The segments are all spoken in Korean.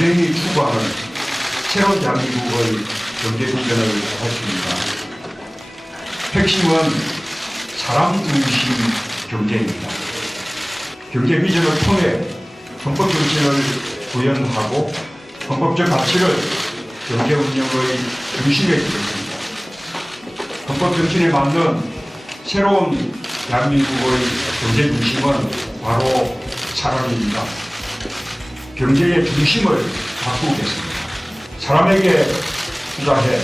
경쟁이 추구하는 새로운 대한민국의 경제국면을 밝힙니다. 핵심은 사람 중심 경제입니다. 경제 비전을 통해 헌법 정신을 구현하고 헌법적 가치를 경제 운영의 중심에 두겠습니다. 헌법 정신에 맞는 새로운 대한민국의 경제 중심은 바로 사람입니다. 경제의 중심을 바꾸겠습니다. 사람에게 투자해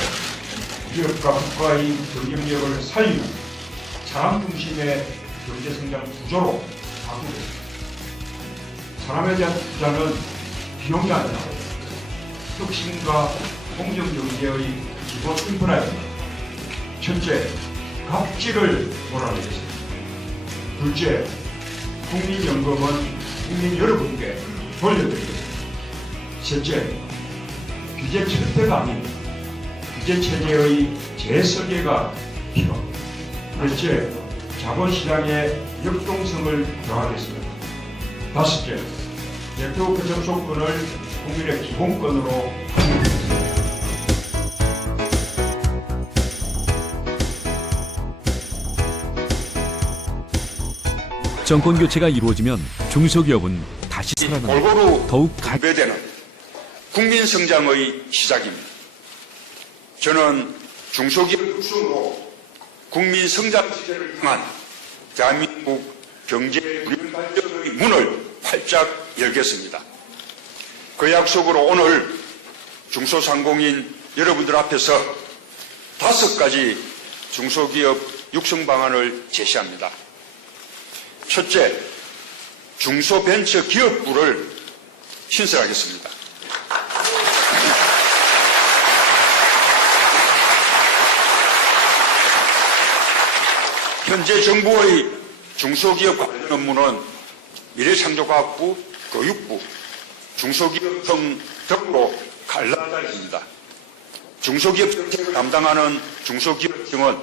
기업과 국가의 경쟁력을 살리고 사람 중심의 경제 성장 구조로 바꾸겠습니다. 사람에 대한 투자는 비용이 아니라 혁신과 공정 경제의 기본 인프라입니다. 첫째, 갑질을 몰아내겠습니다. 둘째, 국민연금은 국민 여러분께 돌려드리겠습니다. 셋째, 규제 철폐가 아닌 규제 체제의 재설계가 필요합니다. 넷째, 자본시장의 역동성을 더하겠습니다. 다섯째, 대표 거점소권을 국민의 기본권으로. 정권 교체가 이루어지면 중소기업은 다시 살아나 골고루 더욱 가... 분배되는 국민 성장의 시작입니다. 저는 중소기업 육성으로 국민 성장 시대를 향한 대한민국 경제 발전의 문을 활짝 열겠습니다. 그 약속으로 오늘 중소상공인 여러분들 앞에서 다섯 가지 중소기업 육성 방안을 제시합니다. 첫째, 중소벤처기업부를 신설하겠습니다. 현재 정부의 중소기업 관련 업무는 미래창조과학부, 교육부, 중소기업 등 등으로 갈라져 있습니다. 중소기업 정책을 담당하는 중소기업청은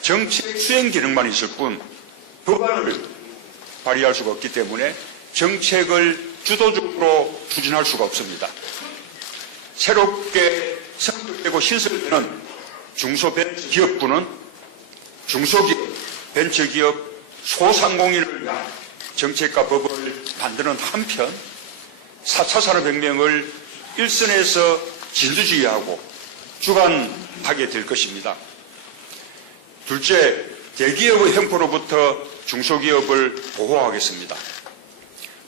정책 수행 기능만 있을 뿐 법안을 발의할 수가 없기 때문에 정책을 주도적으로 추진할 수가 없습니다. 새롭게 선출되고 신설되는 중소벤처기업부는 중소기업, 벤처기업, 소상공인을 위한 정책과 법을 만드는 한편 4차 산업혁명을 일선에서 진두지휘하고 주관하게 될 것입니다. 둘째, 대기업의 형포로부터 중소기업을 보호하겠습니다.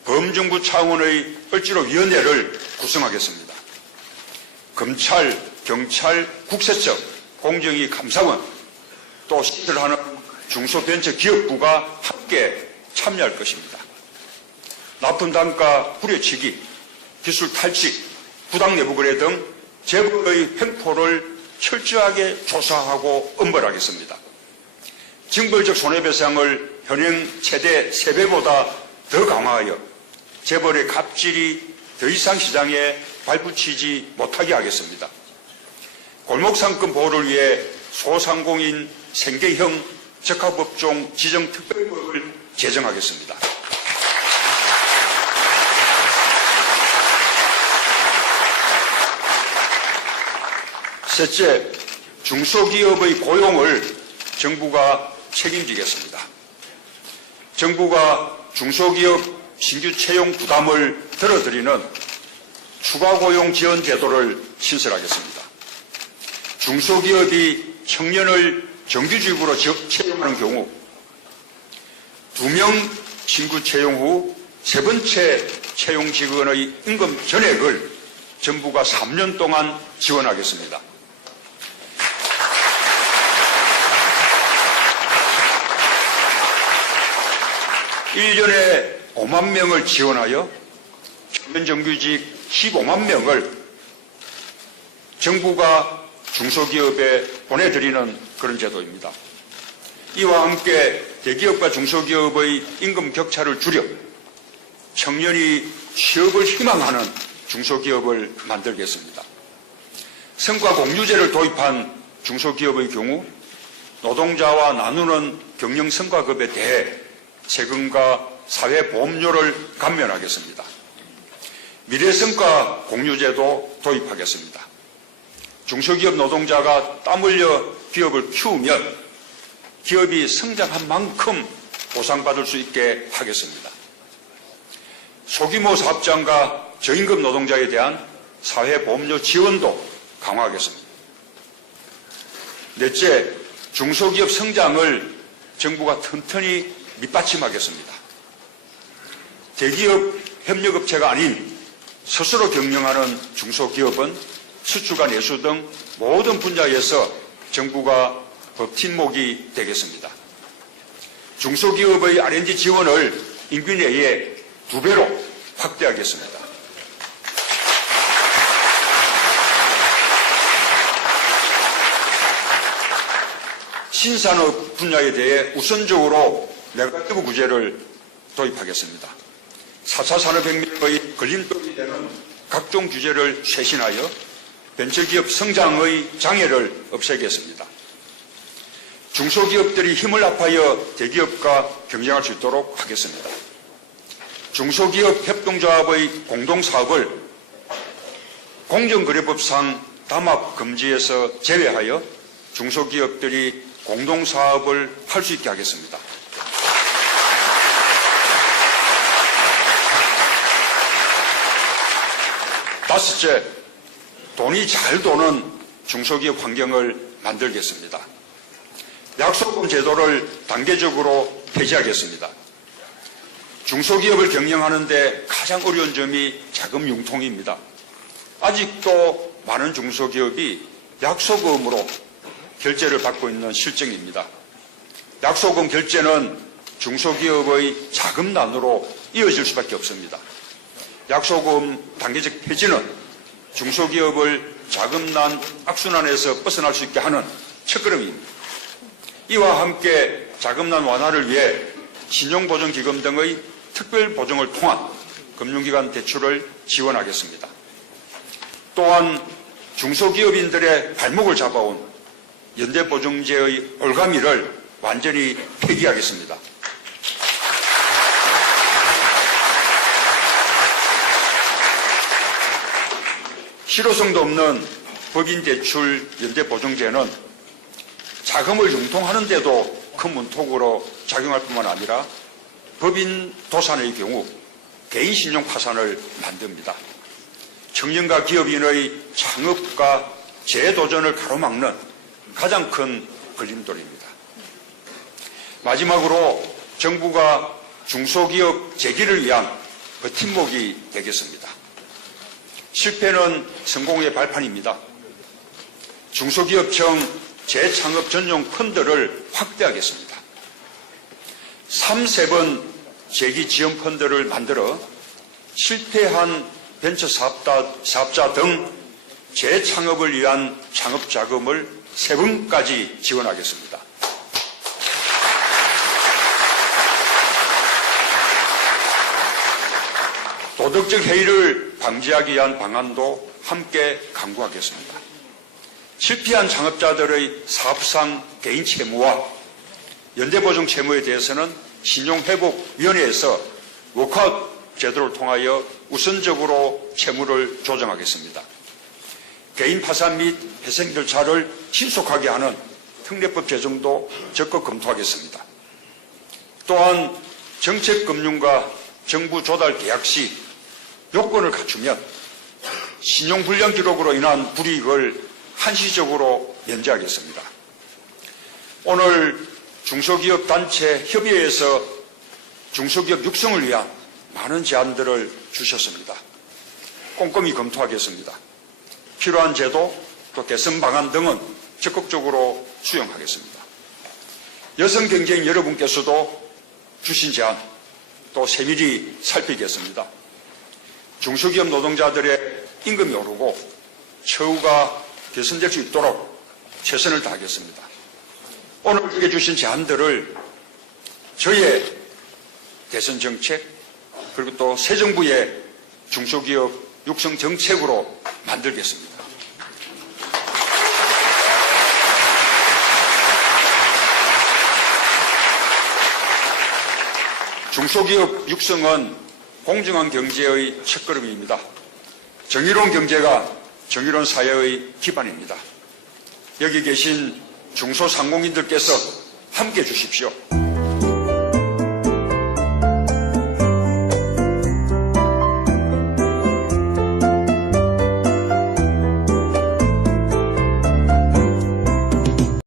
범정부 차원의 을지로 위원회를 구성하겠습니다. 검찰, 경찰, 국세청, 공정위 감사원 또 시설하는 중소벤처기업부가 함께 참여할 것입니다. 납품 단가 후려치기, 기술 탈취, 부당 내부 거래 등 재벌의 횡포를 철저하게 조사하고 엄벌하겠습니다. 징벌적 손해배상을 현행 최대 3배보다 더 강화하여 재벌의 갑질이 더 이상 시장에 발붙이지 못하게 하겠습니다. 골목상권 보호를 위해 소상공인 생계형 적합업종 지정특별법을 제정하겠습니다. 셋째, 중소기업의 고용을 정부가 책임지겠습니다. 정부가 중소기업 신규 채용 부담을 들어드리는 추가 고용 지원 제도를 신설하겠습니다. 중소기업이 청년을 정규직으로 지- 채용하는 경우 두 명 신규 채용 후 세 번째 채용 직원의 임금 전액을 정부가 3년 동안 지원하겠습니다. 1년에 5만 명을 지원하여 청년 정규직 15만 명을 정부가 중소기업에 보내드리는 그런 제도입니다. 이와 함께 대기업과 중소기업의 임금 격차를 줄여 청년이 취업을 희망하는 중소기업을 만들겠습니다. 성과 공유제를 도입한 중소기업의 경우 노동자와 나누는 경영 성과급에 대해 세금과 사회보험료를 감면하겠습니다. 미래성과 공유제도 도입하겠습니다. 중소기업 노동자가 땀 흘려 기업을 키우면 기업이 성장한 만큼 보상받을 수 있게 하겠습니다. 소규모 사업장과 저임금 노동자에 대한 사회보험료 지원도 강화하겠습니다. 넷째, 중소기업 성장을 정부가 튼튼히 밑받침하겠습니다. 대기업 협력업체가 아닌 스스로 경영하는 중소기업은 수출과 내수 등 모든 분야에서 정부가 버팀목이 되겠습니다. 중소기업의 R&D 지원을 인구 내에 두 배로 확대하겠습니다. 신산업 분야에 대해 우선적으로 네거티브 구제를 도입하겠습니다. 4차 산업혁명의 걸림돌이 되는 각종 규제를 쇄신하여 벤처기업 성장의 장애를 없애겠습니다. 중소기업들이 힘을 합하여 대기업과 경쟁할 수 있도록 하겠습니다. 중소기업 협동조합의 공동사업을 공정거래법상 담합 금지에서 제외하여 중소기업들이 공동사업을 할 수 있게 하겠습니다. 다섯째, 돈이 잘 도는 중소기업 환경을 만들겠습니다. 약소금 제도를 단계적으로 폐지하겠습니다. 중소기업을 경영하는데 가장 어려운 점이 자금 융통입니다. 아직도 많은 중소기업이 약소금으로 결제를 받고 있는 실정입니다. 약소금 결제는 중소기업의 자금난으로 이어질 수밖에 없습니다. 약소금 단계적 폐지는 중소기업을 자금난 악순환에서 벗어날 수 있게 하는 첫걸음입니다. 이와 함께 자금난 완화를 위해 신용보증기금 등의 특별보증을 통한 금융기관 대출을 지원하겠습니다. 또한 중소기업인들의 발목을 잡아온 연대보증제의 올가미를 완전히 폐기하겠습니다. 실효성도 없는 법인 대출 연대 보증제는 자금을 융통하는데도 큰 문턱으로 작용할 뿐만 아니라 법인 도산의 경우 개인 신용 파산을 만듭니다. 청년과 기업인의 창업과 재도전을 가로막는 가장 큰 걸림돌입니다. 마지막으로 정부가 중소기업 재기를 위한 버팀목이 되겠습니다. 실패는 성공의 발판입니다. 중소기업청 재창업 전용 펀드를 확대하겠습니다. 3, 3번 재기 지원 펀드를 만들어 실패한 벤처 사업자, 등 재창업을 위한 창업 자금을 세 번까지 지원하겠습니다. 도덕적 해이를 방지하기 위한 방안도 함께 강구하겠습니다. 실패한 창업자들의 사업상 개인 채무와 연대보증 채무에 대해서는 신용회복위원회에서 워크아웃 제도를 통하여 우선적으로 채무를 조정하겠습니다. 개인 파산 및 회생 절차를 신속하게 하는 특례법 제정도 적극 검토하겠습니다. 또한 정책금융과 정부 조달 계약 시 요건을 갖추면 신용불량 기록으로 인한 불이익을 한시적으로 면제하겠습니다. 오늘 중소기업 단체 협의회에서 중소기업 육성을 위한 많은 제안들을 주셨습니다. 꼼꼼히 검토하겠습니다. 필요한 제도 또 개선 방안 등은 적극적으로 수용하겠습니다. 여성 경제인 여러분께서도 주신 제안 또 세밀히 살피겠습니다. 중소기업 노동자들의 임금이 오르고 처우가 개선될 수 있도록 최선을 다하겠습니다. 오늘 제게 주신 제안들을 저의 대선 정책 그리고 또 새 정부의 중소기업 육성 정책으로 만들겠습니다. 중소기업 육성은 공정한 경제의 첫걸음입니다. 정의로운 경제가 정의로운 사회의 기반입니다. 여기 계신 중소상공인들께서 함께 해 주십시오.